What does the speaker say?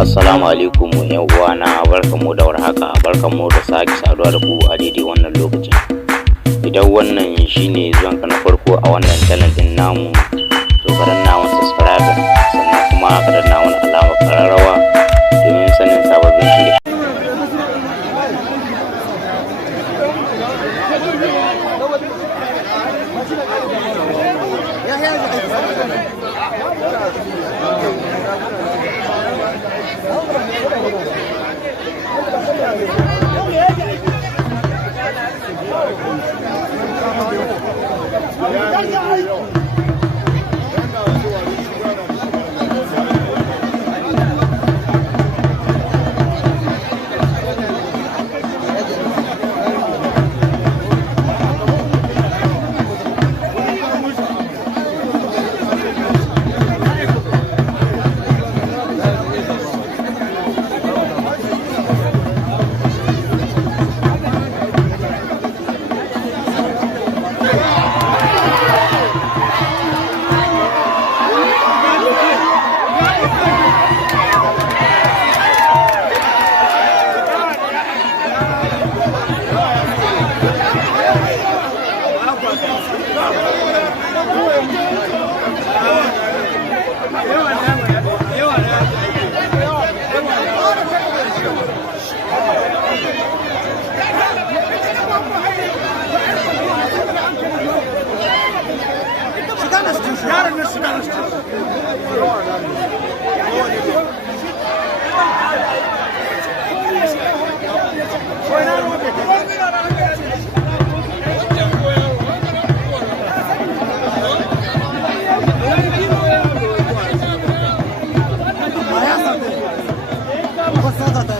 Assalamu alaikum yan uwana, barkanmu da warhaka, barkanmu da sake saduwa da ku a daidai wannan lokacin. Idan wannan shine zuwanka na farko a wannan channel din namu, to ka danna mana subscribe sannan kuma ka danna mana alamar kararrawa domin sanin sababbin shirye. Passada